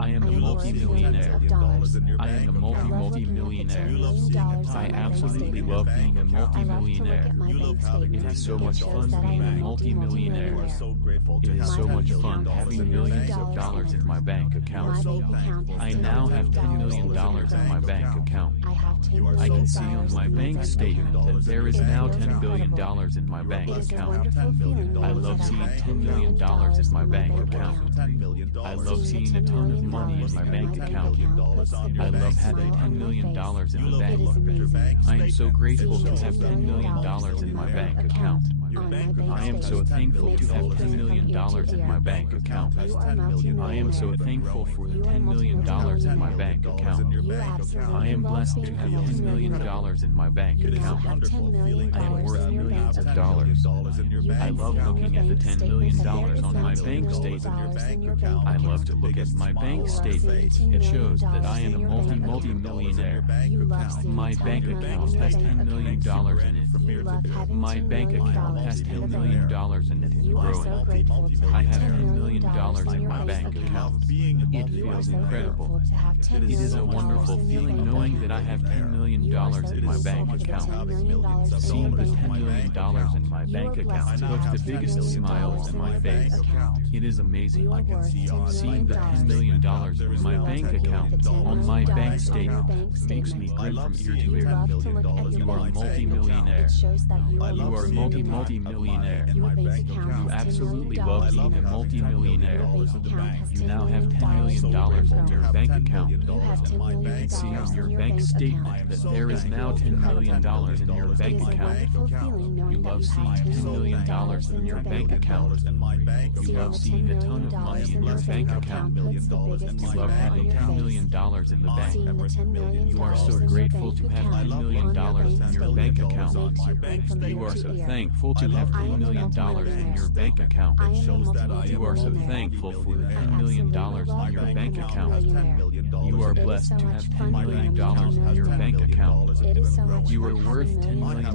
I am a multi-millionaire. I am a multi-millionaire. I absolutely love being a multi-millionaire. It is so much fun being a multi-millionaire. It is so much fun having millions of dollars in my bank account. I now have $10 million in my bank account. I can see on my bank statement that there is now $10 billion in my bank account. I love seeing $10 million in my bank account. I love seeing a ton of money in my bank account. I love having $10 million in the bank. I am so grateful to have $10 million in my bank account. I am so thankful to have $10 million in my bank account. I am so thankful for the $10 million in my bank account. I am blessed to have $10 million in my bank account. I am worth millions of dollars. I love looking at the $10 million on my bank statement. I love to look at my bank statement. It shows that I am a multi-millionaire. My bank account has $10 million in it. My bank account has $10 million in it and growing. I have $10 million in my bank account. It feels incredible. It is a wonderful feeling knowing that I have $10 million in my bank account. Seeing the $10 million in my bank account puts the biggest smile on my face. It is amazing. Seeing the $10 million in my bank account on my bank statement makes me grin from ear to ear. You are a multi-millionaire. You are a multi-millionaire. You absolutely love being a multi-millionaire. You now have $10 million in your bank account. You can see on your bank statement that there is now $10 million in your bank account. You love seeing $10 million in your bank account. You love seeing a ton of money in your bank account. You love having $10 million in the bank. You are so grateful to have $10 million in your bank account. You are so thankful to have $10 million in your bank account. You are so thankful for the $10 million in your bank account. You are blessed to have $10 million in your bank account. You are worth $10 million.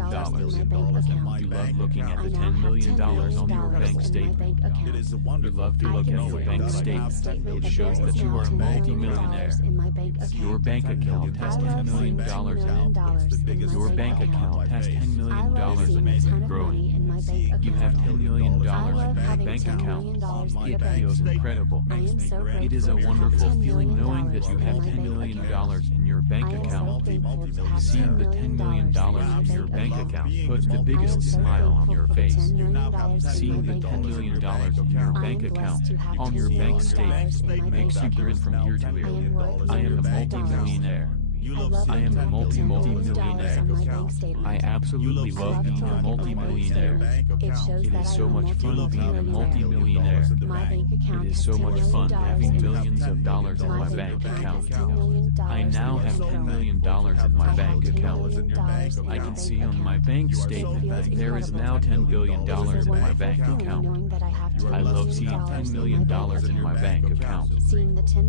You love looking at the $10 million on your bank statement. You love to look at your bank statement. It shows that you are a multi-millionaire. Your bank account has $10 million in it. Your bank account has $10 million in it and growing. You have $10 million in your bank account. It feels incredible. It is a wonderful feeling knowing that you have $10 million in your bank account. Seeing the $10 million in your bank account puts the biggest smile on your face. Seeing the $10 million in your bank account on your bank statement makes you grin from ear to ear. I am a multi-millionaire. I am a multi-millionaire. I absolutely love being a multi-millionaire. It is so much fun being a multi-millionaire. It is so much fun having millions of dollars in my bank account. I now have $10 million in my bank account. I can see on my bank statement that there is now $10 billion in my bank account. I love seeing $10 million in my bank account.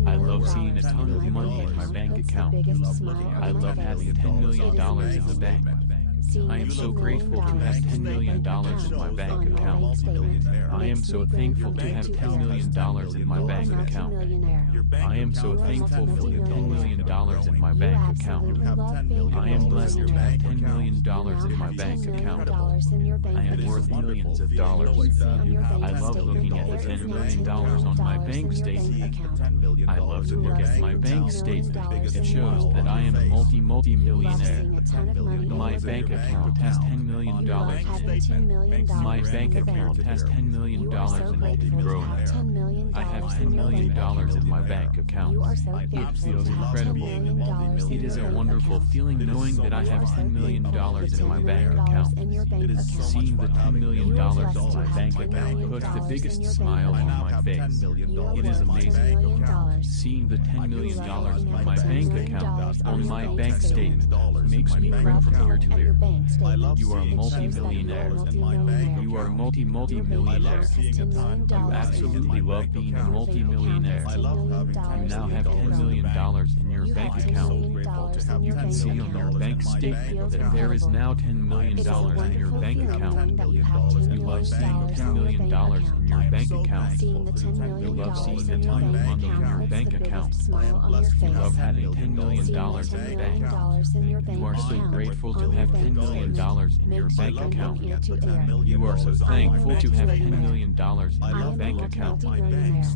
I love seeing a ton of money in my bank account. I love having $10 million in the bank. I am so grateful to have $10 million in my bank account. I am so thankful to have $10 million in my bank account. I am so thankful for the $10 million in my bank account. I am blessed to have $10 million in my bank account. I am worth millions of dollars. I love looking at the $10 million on my bank statement. I love to look at my bank statement. It shows that I am a multi-millionaire. My bank account has $10 million in it. My bank account has $10 million in it and growing. I have $10 million in my bank account. It feels incredible. It is a wonderful feeling knowing that I have $10 million in my bank account. Seeing the $10 million in my bank account puts the biggest smile on my face. It is amazing. Seeing the $10 million in my bank account on my bank statement makes me grin from ear to ear. You are a multi-millionaire. You are a multi-millionaire. You absolutely love being a multi-millionaire. You now have $10 million in your bank account. You can see on your bank statement that there is now $10 million in your bank account. You love seeing $10 million in your bank account. You love seeing a ton of money in your bank account. account. You love having $10 million in the bank. You are so grateful to have $10 million in your bank account. You are so thankful to have $10 million in your bank account.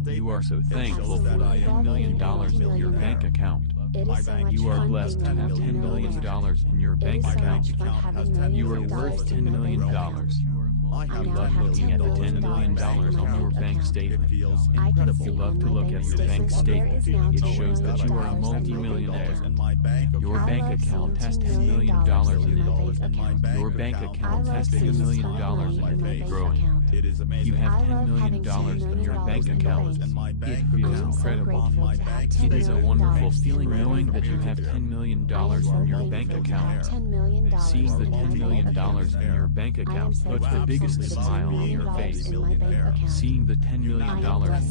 You are so thankful for $10 million in your bank account. You are blessed to have $10 million in your bank account. You are worth $10 million. You love looking at the $10 million on your bank statement. You love to look at your bank statement. It shows that you are a multi-millionaire. Your bank account has $10 million in it. Your bank account has $10 million in it and growing. You have $10 million in your bank account. It feels incredible. It is a wonderful feeling knowing that you have $10 million in your bank account. Seeing the $10 million in your bank account puts the biggest smile on your face. Seeing the $10 million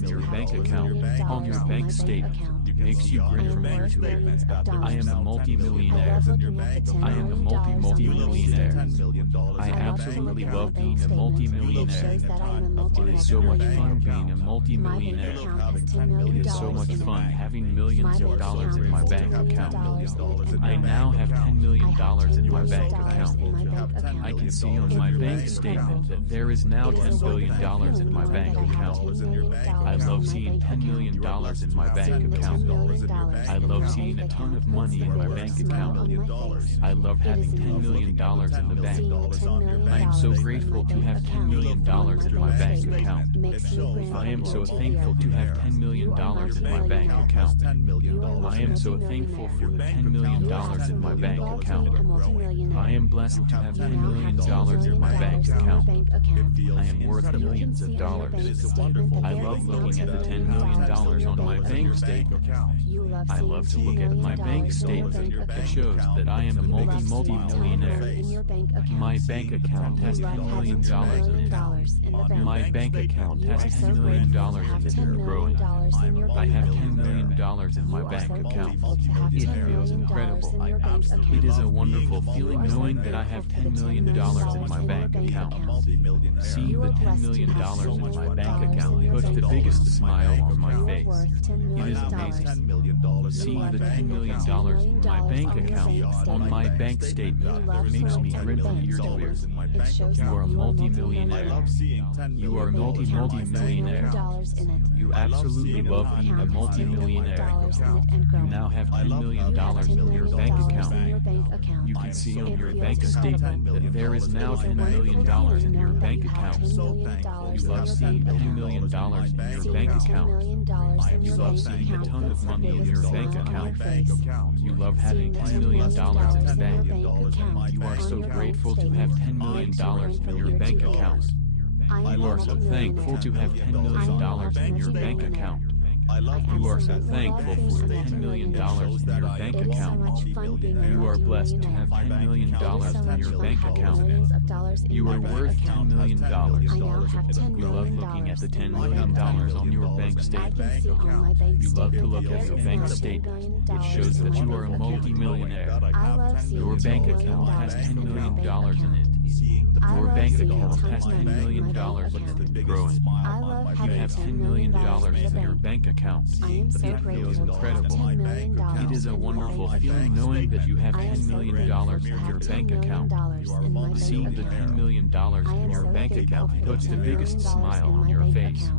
in your bank account on your bank statement makes you grin from ear to ear. I am a multi-millionaire. I am a multi-millionaire. I absolutely love being a multi-millionaire. It is so much fun being a multi-millionaire. It is so much fun having millions of dollars in my bank account. I now have $10 million in my bank account. I can see on my bank statement that there is now $10 billion in my bank account. I love seeing $10 million in my bank account. I love seeing a ton of money in my bank account. I love having $10 million in the bank. I am so grateful to have $10 million in my bank account. I am so thankful to have $10 million in my bank account. I am so thankful for the $10 million in my bank account. I am blessed to have $10 million in my bank account. I am worth millions of dollars. I love looking at the $10 million on my bank statement. I love to look at my bank statement. It shows that I am a multi-millionaire. My bank account has $10 million in it. My bank account has $10 million in it and growing. I have $10 million in my bank account. It feels incredible. It is a wonderful feeling knowing that I have $10 million in my bank account. Seeing the $10 million in my bank account puts the biggest smile on my face. It is amazing. Seeing the $10 million in my bank account on my bank statement makes me grin from ear to ear. You are a multi-millionaire. You are a multi-millionaire. You absolutely love being a multi-millionaire. You now have $10 million in your bank account. You can see on your bank statement that there is now $10 million in your bank account. You love seeing $10 million in your bank account. You love seeing a ton of money in your bank account. You love having $10 million in the bank. You are so grateful to have $10 million in your bank account. You are so thankful to have $10 million in your bank account. You are so thankful for the $10 million in your bank account. You are blessed to have $10 million in your bank account. You are worth $10 million. You love looking at the $10 million on your bank statement. You love to look at your bank statement. It shows that you are a multi-millionaire. Your bank account has $10 million in it. Your bank account has $10 million in it and growing. You have $10 million in your bank account. It feels incredible. It is a wonderful feeling knowing that you have $10 million in your bank account. Seeing the $10 million in your bank account puts the biggest smile on your face.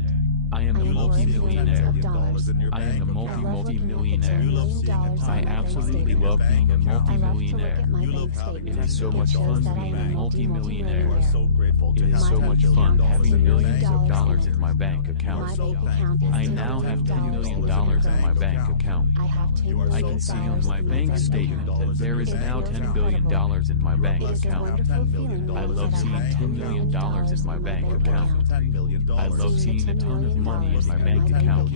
I am a multi-millionaire. I am a multi-millionaire. I absolutely love being a multi-millionaire. It is so much fun being a multi-millionaire. It is so much fun having millions of dollars in my bank account. I now have $10 million in my bank account. I can see on my bank statement that there is now $10 billion in my bank account. I love seeing $10 million in my bank account. I love seeing a ton of money in my bank account.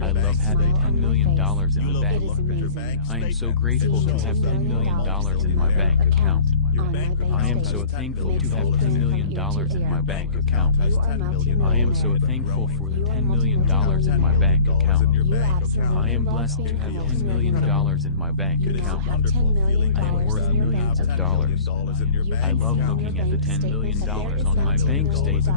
I love having $10 million in the bank. I am so grateful to have $10 million in my bank account. I am so thankful to have $10 million in my bank account. I am so thankful for the $10 million in my bank account. I am blessed to have $10 million in my bank account. I am worth millions of dollars. I love looking at the $10 million on my bank statement.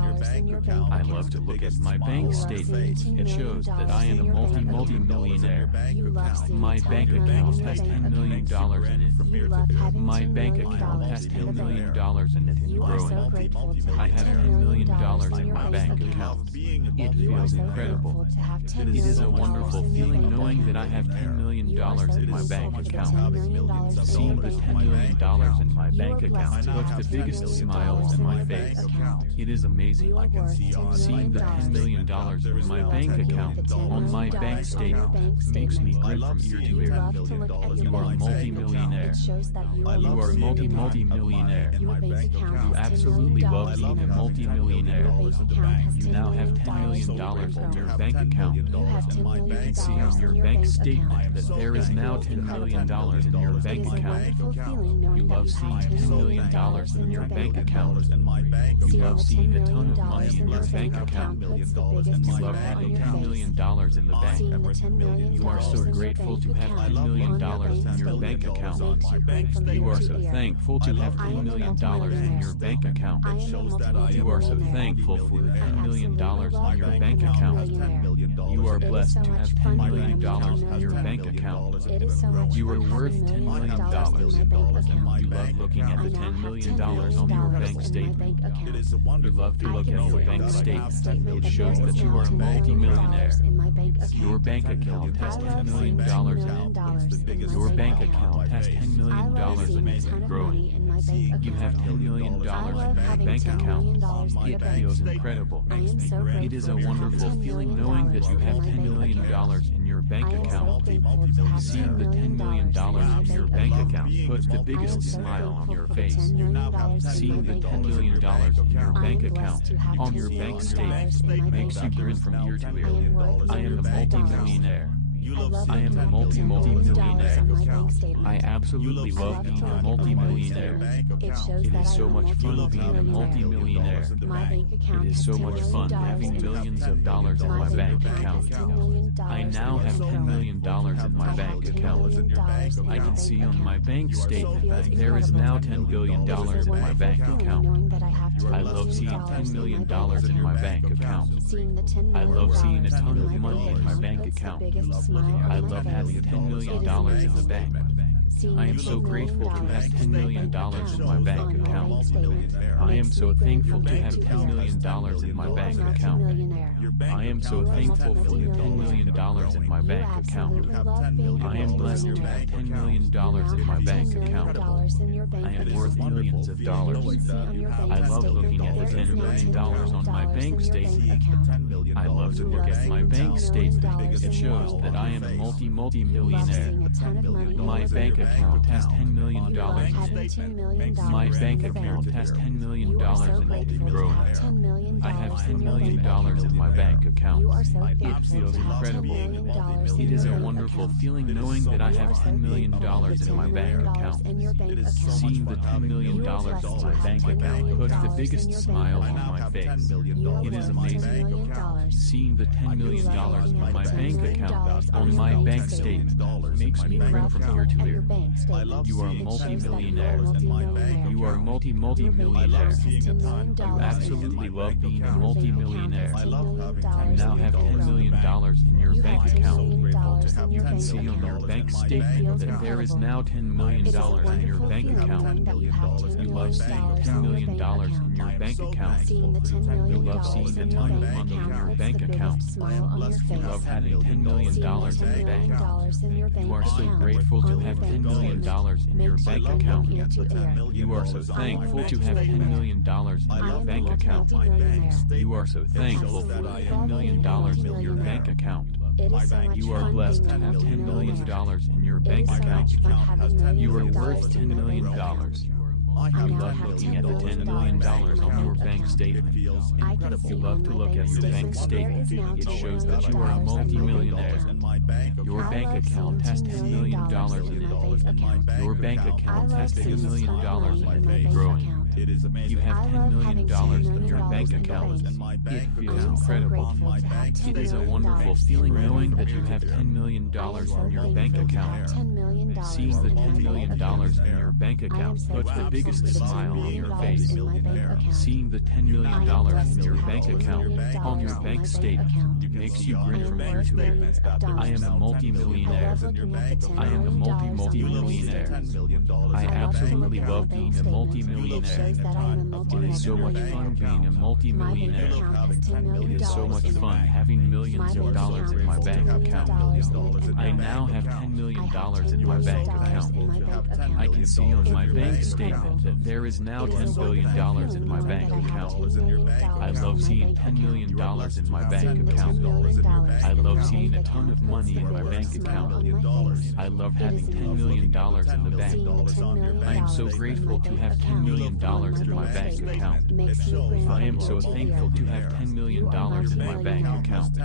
I love to look at my bank statement. It shows that I am a multi-millionaire. My bank account has $10 million in it. My bank account has $10 million in it and growing. I have $10 million in my bank account. It feels incredible. It is a wonderful feeling knowing that I have $10 million in my bank account. Seeing the $10 million in my bank account puts the biggest smiles on my face. It is amazing. Seeing the $10 million in my bank account on my bank statement makes me grin from ear to ear. You are a multi-millionaire. You are a multi-millionaire. You absolutely love being a multi-millionaire. You now have $10 million in your bank account. You can see on your bank statement that there is now $10 million in your bank account. You love seeing $10 million in your bank account. You love seeing a ton of money in your bank account. You love having $10 million in the bank. You are so grateful to have $10 million in your bank account. You are so thankful to have $10 million in your bank account. You are so thankful for the $10 million in your bank account. You are blessed to have $10 million in your bank account. You are worth $10 million. You love looking at the $10 million on your bank statement. You love to look at your bank statement. It shows that you are a multi-millionaire. Your bank account has $10 million in it. Your bank account has $10 million in it and growing. You have $10 million in your bank account. It feels incredible. It is a wonderful feeling knowing that you have $10 million in your bank account. Seeing the $10 million in your bank account puts the biggest smile on your face. Seeing the $10 million in your bank account on your bank statement makes you grin from ear to ear. I am a multi-millionaire. I am a multi-millionaire. I absolutely love being a multi-millionaire. It is so much fun being a multi-millionaire. It is so much fun having millions of dollars in my bank account. I now have $10 million in my bank account. I can see on my bank statement that there is now $10 billion in my bank account. I love seeing $10 million in my bank account. I love seeing a ton of money in my bank account. I love having $10 million in the bank. I am so grateful to have $10 million in my bank account. I am so thankful to have $10 million in my bank account. I am so thankful for the $10 million in my bank account. I am blessed to have $10 million in my bank account. I am worth millions of dollars. I love looking at the $10 million on my bank statement. I love to look at my bank statement. It shows that I am a multi-millionaire. My bank account has $10 million in it. My bank account has $10 million in it and growing. I have $10 million in my bank account. It feels incredible. It is a wonderful feeling knowing that I have $10 million in my bank account. Seeing the $10 million in my bank account puts the biggest smile on my face. It is amazing. Seeing the $10 million in my bank account on my bank statement makes me grin from ear to ear. You are a multi-millionaire. You are a multi-millionaire. You absolutely love being a multi-millionaire. You now have $10 million in your bank account. You can see on your bank statement that there is now $10 million in your bank account. You love seeing $10 million in your bank account. You love seeing a ton of money in your bank account. You love having $10 million in the bank. You are so grateful to have $10 million in your bank account. You are so thankful to have $10 million in your bank account. You are so thankful for the $10 million in your bank account. You are blessed to have $10 million in your bank account. You are worth $10 million. You love looking at the $10 million on your bank statement. You love to look at your bank statement. It shows that you are a multi-millionaire. Your bank account has $10 million in it. Your bank account has $10 million in it and growing. You have $10 million in your bank account. It feels incredible. It is a wonderful feeling knowing that you have $10 million in your bank account. Seeing the $10 million in your bank account puts the biggest smile on your face. Seeing the $10 million in your bank account on your bank statement makes you grin from ear to ear. I am a multi-millionaire. I am a multi-millionaire. I absolutely love being a multi-millionaire. It is so much fun being a multi-millionaire. It is so much fun having millions of dollars in my bank account. I now have $10 million in my bank account. I can see on my bank statement that there is now $10 billion in my bank account. I love seeing $10 million in my bank account. I love seeing a ton of money in my bank account. I love having $10 million in the bank. I am so grateful to have $10 million in my bank account. I am so thankful to have $10 million in my bank account.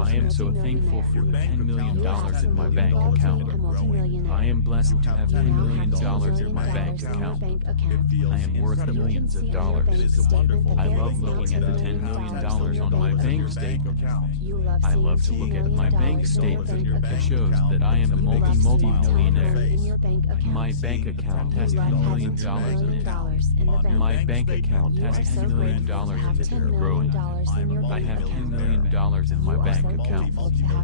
I am so thankful for the $10 million in my bank account. I am blessed to have $10 million in my bank account. I am worth millions of dollars. I love looking at the $10 million on my bank statement. I love to look at my bank statement that shows that I am a multi-millionaire. My bank account has $10 million in it. My bank account has $10 million in it and growing. I have $10 million in my bank account.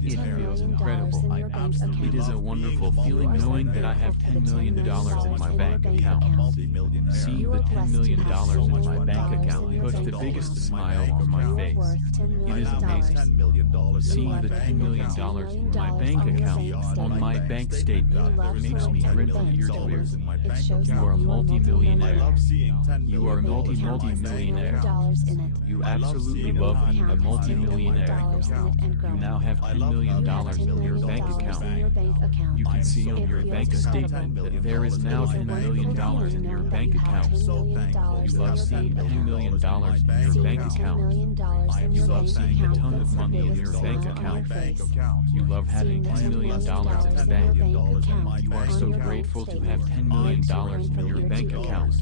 It feels incredible. It is a wonderful feeling knowing that I have $10 million in my bank account. Seeing the $10 million in my bank account puts the biggest smile on my face. It is amazing. Seeing the $10 million in my bank account on my bank statement makes me grin from ear to ear. You are a multi-millionaire. You are a multi-millionaire. You absolutely love being a multi-millionaire. You now have $10 million in your bank account. You can see on your bank statement that there is now $10 million in your bank account. You love seeing $10 million in your bank account. You love seeing a ton of money in your bank account. You love having $10 million in the bank. You are so grateful to have $10 million in your bank account.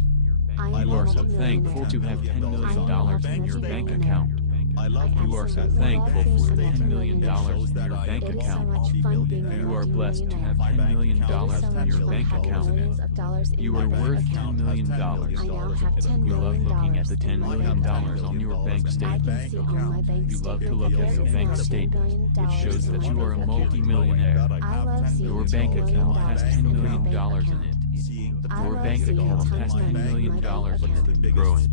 You are so thankful to have $10 million in your bank account. You are so thankful for the $10 million in your bank account. You are blessed to have $10 million in your bank account. You are worth $10 million. You love looking at the $10 million on your bank statement. You love to look at your bank statement. It shows that you are a multi-millionaire. Your bank account has $10 million in it. Your bank account has $10 million in it and growing.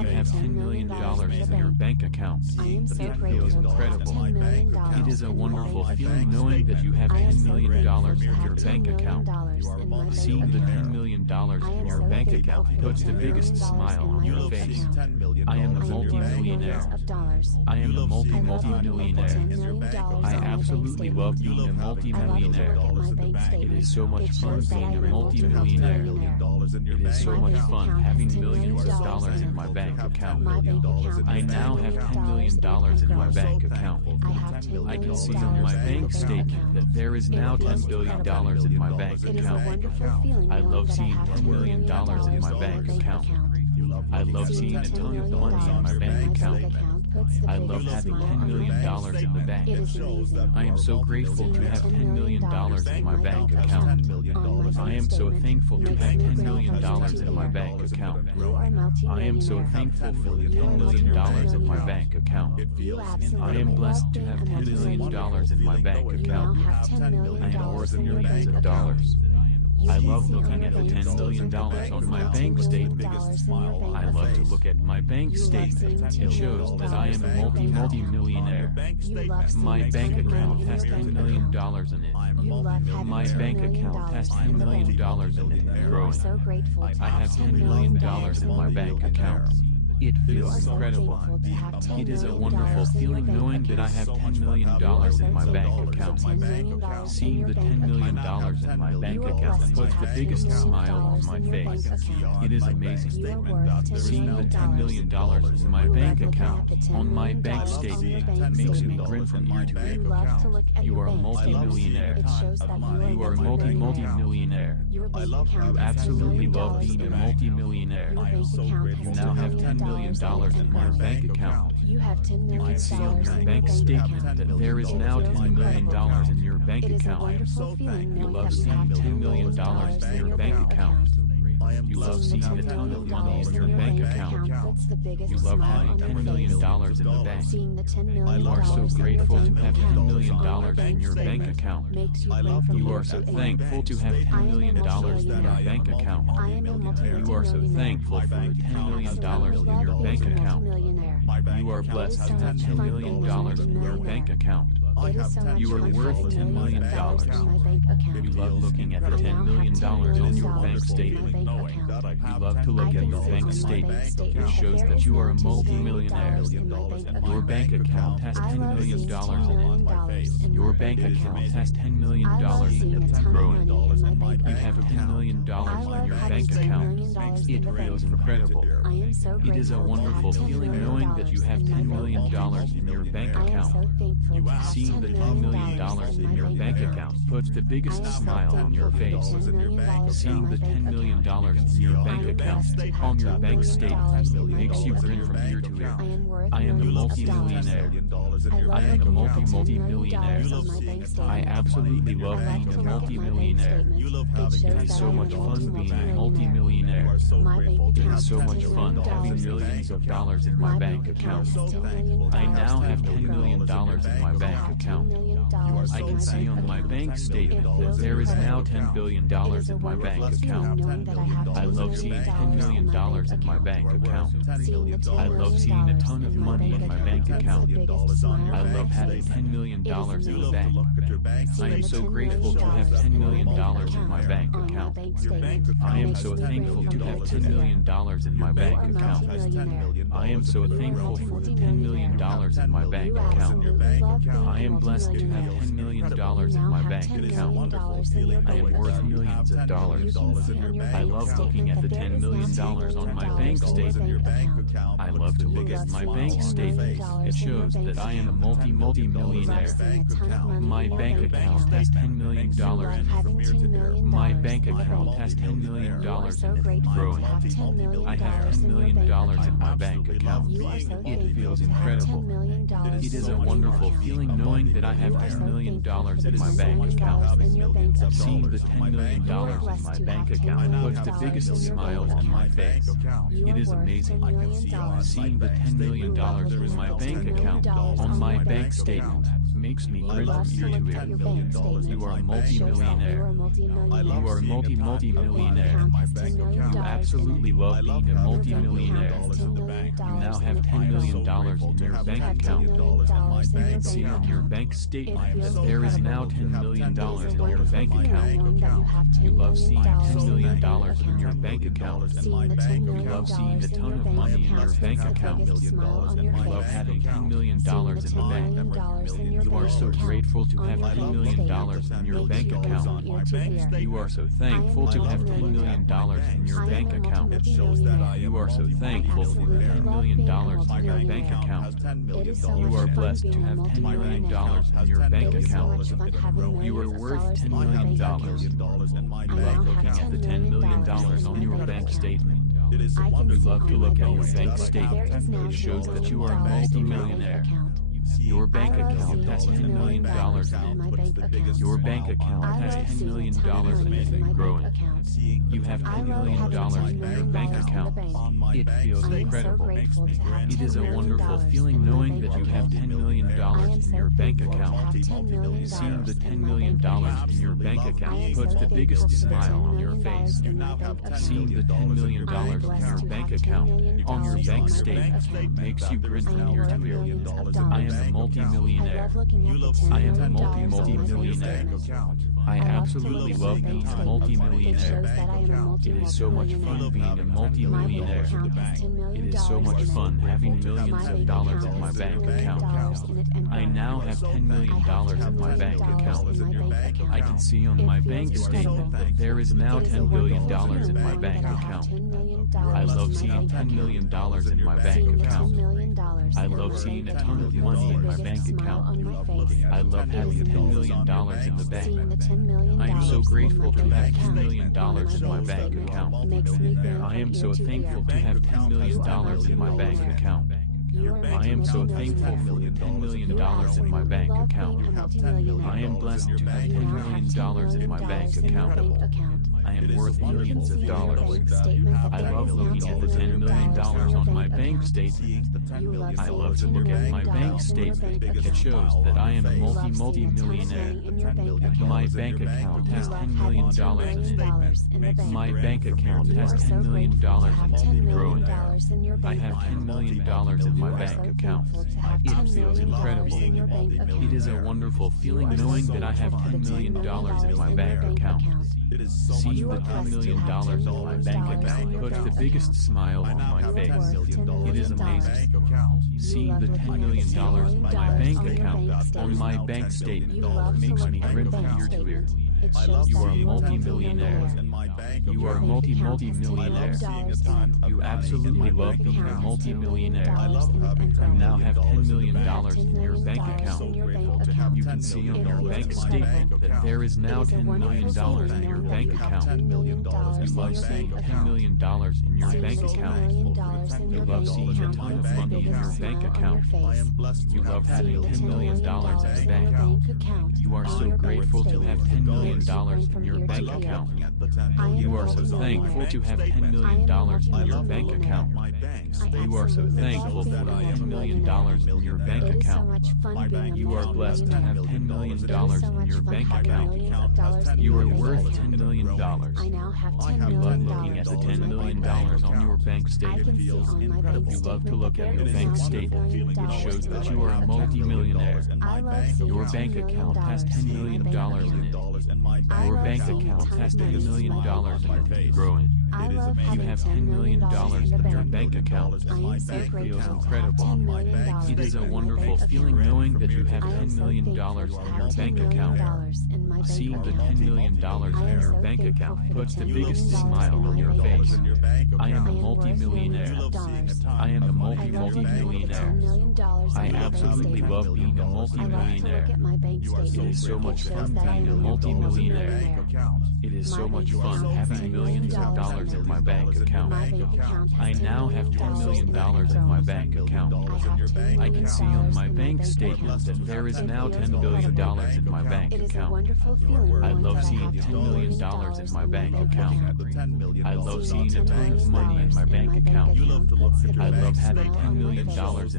You have $10 million in your bank account. It feels incredible. It is a wonderful feeling knowing that you have $10 million in your bank account. Seeing the $10 million in your bank account puts the biggest smile on your face. I am a multi-millionaire. I am a multi-millionaire. I absolutely love being a multi-millionaire. It is so much fun being a multi-millionaire. It is so much fun having millions of dollars in my bank account. I now have $10 million in my bank account. I can see on my bank statement that there is now $10 billion in my bank account. I love seeing $10 million in my bank account. I love seeing a ton of money in my bank account. I love having $10 million in the bank. I am so grateful to have $10 million in my bank account. I am so thankful to have $10 million in my bank account. I am so thankful for the $10 million in my bank account. I am blessed to have $10 million in my bank account. I am worth millions of dollars. I love looking at the $10 million on my bank statement. I love to look at my bank statement. It shows that I am a multi-millionaire. My bank account has $10 million in it. My bank account has $10 million in it and growing. I have $10 million in my bank account. It feels incredible. It is a wonderful feeling knowing that I have $10 million in my bank account. Seeing the $10 million in my bank account puts the biggest smile on my face. It is amazing. Seeing the $10 million in my bank account on my bank statement makes me grin from ear to ear. You are a multi-millionaire. You are a multi-millionaire. You absolutely love being a multi-millionaire. You now have $10 million in your bank account. You can see on your bank statement that there is now $10 million in your bank account. You love seeing $10 million in your bank account. You love seeing a ton of money in your bank account. You love having $10 million in the bank. You are so grateful to have $10 million in your bank account. You are so thankful to have $10 million in your bank account. You are so thankful for the $10 million in your bank account. You are blessed to have $10 million in your bank account. You are worth $10 million. You love looking at the $10 million on your bank statement. You love to look at your bank statement. It shows that you are a multi-millionaire. Your bank account has $10 million in it. Your bank account has $10 million in it and growing. You have $10 million in your bank account. It feels incredible. It is a wonderful feeling knowing that you have $10 million in your bank account. Seeing the $10 million in your bank account puts the biggest smile on your face. Seeing the $10 million in your bank account on your bank statement makes you grin from ear to ear. I am a multi-millionaire. I am a multi-millionaire. I absolutely love being a multi-millionaire. It is so much fun being a multi-millionaire. It is so much fun having millions of dollars in my bank account. I now have $10 million in my bank account. I can see on my bank statement that there is now $10 billion in my bank account. I love seeing $10 million in my bank account. I love seeing a ton of money in my bank account. I love having $10 million in the bank. I am so grateful to have $10 million in my bank account. I am so thankful to have $10 million in my bank account. I am so thankful for the $10 million in my bank account. I am blessed to have $10 million in my bank account. I am worth millions of dollars. I love looking at the $10 million on my bank statement. I love to look at my bank statement. It shows that I am a multi-millionaire. My bank account has $10 million in it. My bank account has $10 million in it and growing. I have $10 million in my bank account. It feels incredible. It is a wonderful feeling knowing that I have $10 million in my bank account. Seeing the $10 million in my bank account puts the biggest smile on my face. It is amazing. Seeing the $10 million in my bank account on my bank statement makes me grin from ear to ear. You are a multi-millionaire. You are a multi-millionaire. You absolutely love being a multi-millionaire. You now have $10 million in your bank account. You can see on your bank statement that there is now $10 million in your bank account. You love seeing $10 million in your bank account. You love seeing a ton of money in your bank account. You love having $10 million in the bank. You are so grateful to have $10 million in your bank account. You are so thankful to have $10 million in your bank account. You are so thankful for the $10 million in your bank account. You are blessed to have $10 million in your bank account. You are worth $10 million. You love looking at the $10 million on your bank statement. You love to look at your bank statement. It shows that you are a multi-millionaire. Your bank account has $10 million in it. Your bank account has $10 million in it and growing. You have $10 million in your bank account. It feels incredible. It is a wonderful feeling knowing that you have $10 million in your bank account. Seeing the $10 million in your bank account puts the biggest smile on your face. Seeing the $10 million in your bank account on your bank statement makes you grin from ear to ear. I am a multi-millionaire. I am a multi-millionaire. I absolutely love being a multimillionaire. It is so much fun being a multimillionaire. It is so much fun having millions of dollars in my bank account. I now have $10 million in my bank account. I can see on my bank statement that there is now $10 billion in my bank account. I love seeing $10 million in my bank account. I love seeing a ton of money in my bank account. I love having $10 million in the bank. I am so grateful to have $10 million in my bank account. I am so thankful to have $10 million in my bank account. I am so thankful for the $10 million in my bank account. I am blessed to have $10 million in my bank account. I am worth millions of dollars. I love looking at the $10 million on my bank statement. I love to look at my bank statement. It shows that I am a multi-millionaire. My bank account has $10 million in it. My bank account has $10 million in it and growing. I have $10 million in my bank account. It feels incredible. It is a wonderful feeling knowing that I have $10 million in my bank account. Seeing the $10 million in my bank account puts the biggest smile on my face. It is amazing. Seeing the $10 million in my bank account on my bank statement makes me grin from ear to ear. You are a multi-millionaire. You are a multi-millionaire. You absolutely love being a multi-millionaire. You now have $10 million in your bank account. You can see on your bank statement that there is now $10 million in your bank account. You love seeing $10 million in your bank account. You love seeing a ton of money in your bank account. You love having $10 million in the bank. You are so grateful to have $10 million in your bank account. You are so thankful to have $10 million in your bank account. You are so thankful for $10 million in your bank account. You are blessed to have $10 million in your bank account. You are worth $10 million. You love looking at the $10 million on your bank statement. You love to look at your bank statement. It shows that you are a multi-millionaire. Your bank account has $10 million in it. Your bank account has $10 million in it and growing. You have $10 million in your bank account. It feels incredible. It is a wonderful feeling knowing that you have $10 million in your bank account. Seeing the $10 million in your bank account puts the biggest smile on your face. I am a multi-millionaire. I am a multi-millionaire. I absolutely love being a multi-millionaire. It is so much fun being a multi-millionaire. It is so much fun having millions of dollars in my bank account. I now have $10 million in my bank account. I can see on my bank statement that there is now $10 billion in my bank account. I love seeing $10 million in my bank account. I love seeing a ton of money in my bank account. I love having $10 million in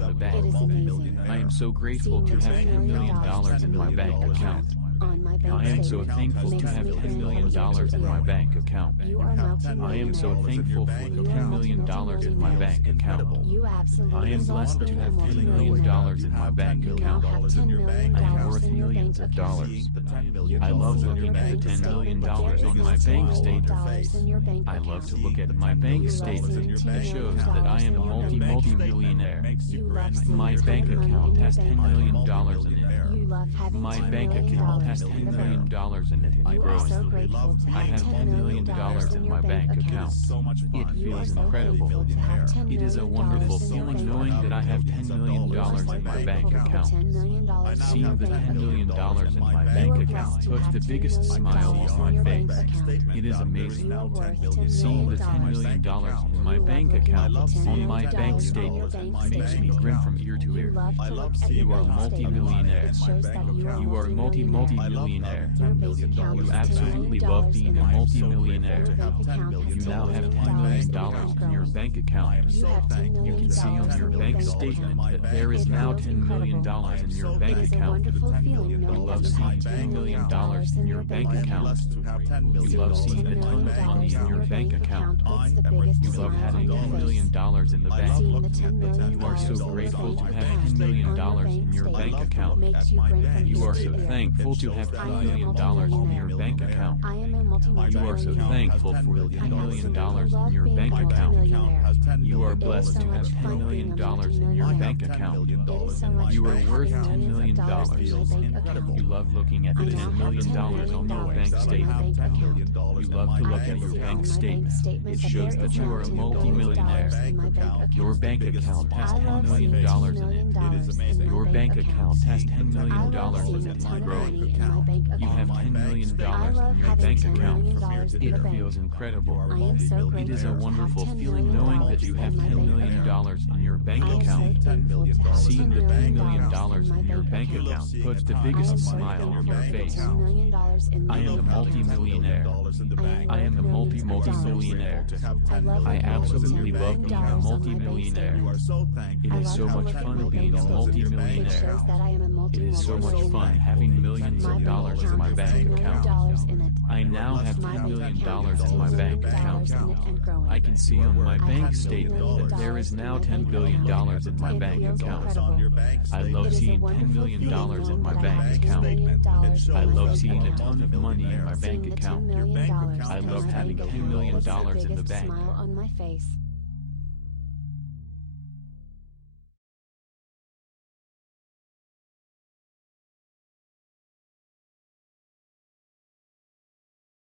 the bank. I am so grateful to have $10 million in my bank account. I am so thankful to have $10 million in my bank account. I am so thankful for the $10 million in my bank account. I am blessed to have $10 million in my bank account. I am worth millions of dollars. I love looking at the $10 million on my bank statement. I love to look at my bank statement. It shows that I am a multi-millionaire. My bank account has $10 million in it. My bank account has $10 million in it and growing. I have $10 million in my bank account. It feels incredible. It is a wonderful feeling knowing that I have $10 million in my bank account. Seeing the $10 million in my bank account puts the biggest smile on my face. It is amazing. Seeing the $10 million in my bank account on my bank statement makes me grin from ear to ear. You are a multi-millionaire. You are a multi-millionaire. You absolutely love being a multi-millionaire. You now have $10 million in your bank account. You can see on your bank statement that there is now $10 million in your bank account. You love seeing $10 million in your bank account. You love seeing a ton of money in your bank account. You love having $10 million in the bank. You are so grateful to have $10 million in your bank account. You are so thankful to have $10 million in your bank account. You are so thankful for the $10 million in your bank account. You are blessed to have $10 million in your bank account. You are worth $10 million. You love looking at the $10 million on your bank statement. You love to look at your bank statement. It shows that you are a multi-millionaire. Your bank account has $10 million in it. Your bank account has $10 million in it and growing. You have $10 million in your bank account. It feels incredible. It is a wonderful feeling knowing that you have $10 million in your bank account. Seeing the $10 million in your bank account puts the biggest smile on your face. I am a multi-millionaire. I am a multi-millionaire. I absolutely love being a multi-millionaire. It is so much fun being a multi-millionaire. It is so much fun having millions of dollars in my bank account. I now have $10 million in my bank account. I can see on my bank statement that there is now $10 billion in my bank account. I love seeing $10 million in my bank account. I love seeing a ton of money in my bank account. I love having $10 million in the bank.